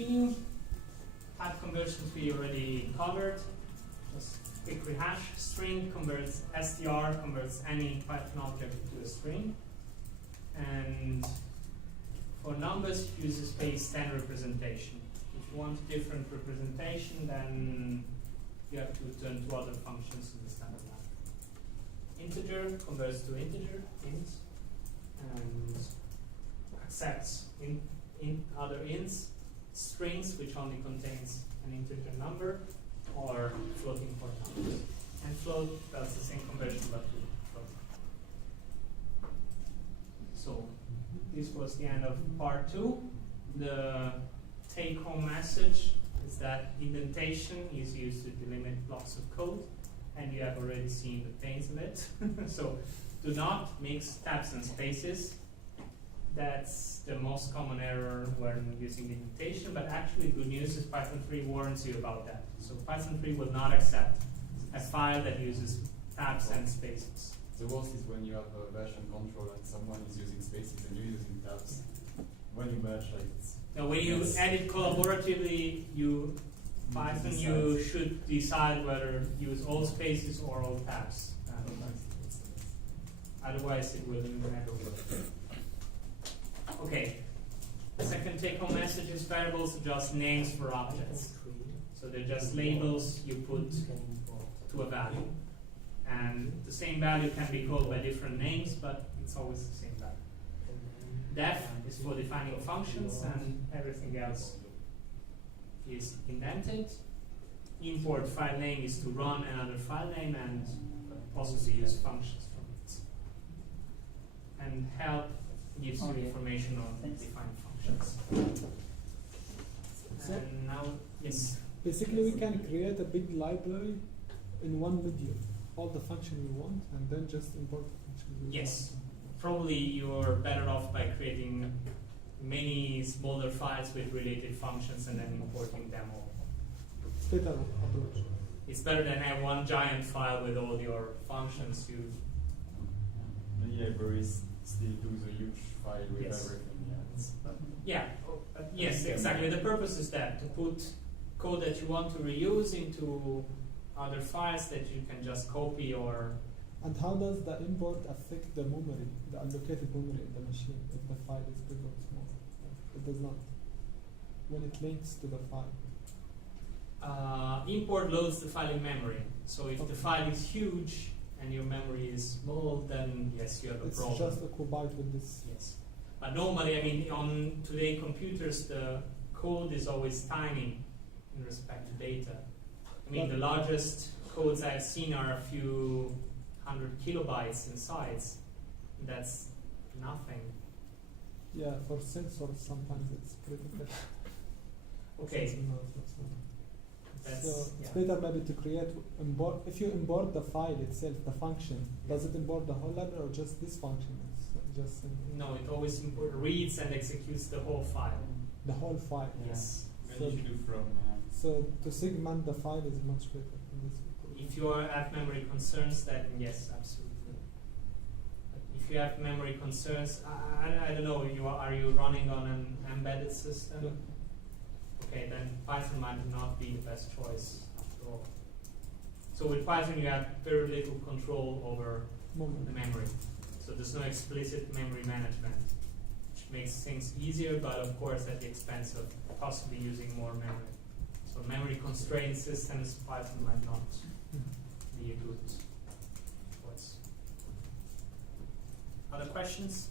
continue. Type conversions we already covered. Just quick rehash. String converts str, converts any Python object to a string. And for numbers, use a space 10 representation. If you want a different representation, then you have to turn to other functions in the standard line. Integer converts to integer, int, and accepts in other ints, strings, which only contains an integer number, or floating point numbers. And float does the same conversion but with float. So this was the end of part 2. The take-home message is that indentation is used to delimit blocks of code, and you have already seen the pains of it. So do not mix tabs and spaces. That's the most common error when using indentation, but actually good news is Python 3 warns you about that. So Python 3 will not accept a file that uses tabs and spaces. The worst is when you have a version control and someone is using spaces and you're using tabs. When you merge, like it's... Now when you edit collaboratively, Python, you should decide whether use all spaces or all tabs. Otherwise it will never work. Okay. The second take-home message is variables are just names for objects. So they're just labels you put to a value. And the same value can be called by different names, but it's always the same value. Def is for defining functions, and everything else is indented. Import file name is to run another file name and possibly use functions from it. And help gives you information on defined functions. So and now, yes. basically, we can create a big library in one video, all the function we want, and then just import the function we Yes. want. Probably you're better off by creating many smaller files with related functions and then importing them all. It's better approach. It's better than have one giant file with all your functions. Many libraries still do the huge file with Yes. everything. Yes, exactly. The purpose is that to put code that you want to reuse into other files that you can just copy or. And how does the import affect the memory, the allocated memory in the machine, if the file is big or small? It does not. When it links to the file. Import loads the file in memory. So if the file is huge and your memory is small, then yes, you have a It's problem. just a byte with this. Yes. But normally, I mean, on today computers, the code is always tiny in respect to data. I mean, the largest codes I've seen are a few 100 kilobytes in size. That's nothing. Yeah, for sensors sometimes it's critical. Okay. Sensor nodes or something. That's, So it's yeah. better maybe to create import. If you import the file itself, the function, does it import the whole library or just this function? It's just No, it always reads and executes the whole file. the whole file. Yes. So- Many do from... So to segment the file is much better in this approach. If you have memory concerns, then yes, absolutely. But if you have memory concerns, I don't know, are you running on an embedded system? Yeah. Okay, then Python might not be the best choice after all. So with Python, you have very little control over the memory. So there's no explicit memory management, which makes things easier, but of course at the expense of possibly using more memory. So memory constrained systems, Python might not be a good choice. Other questions?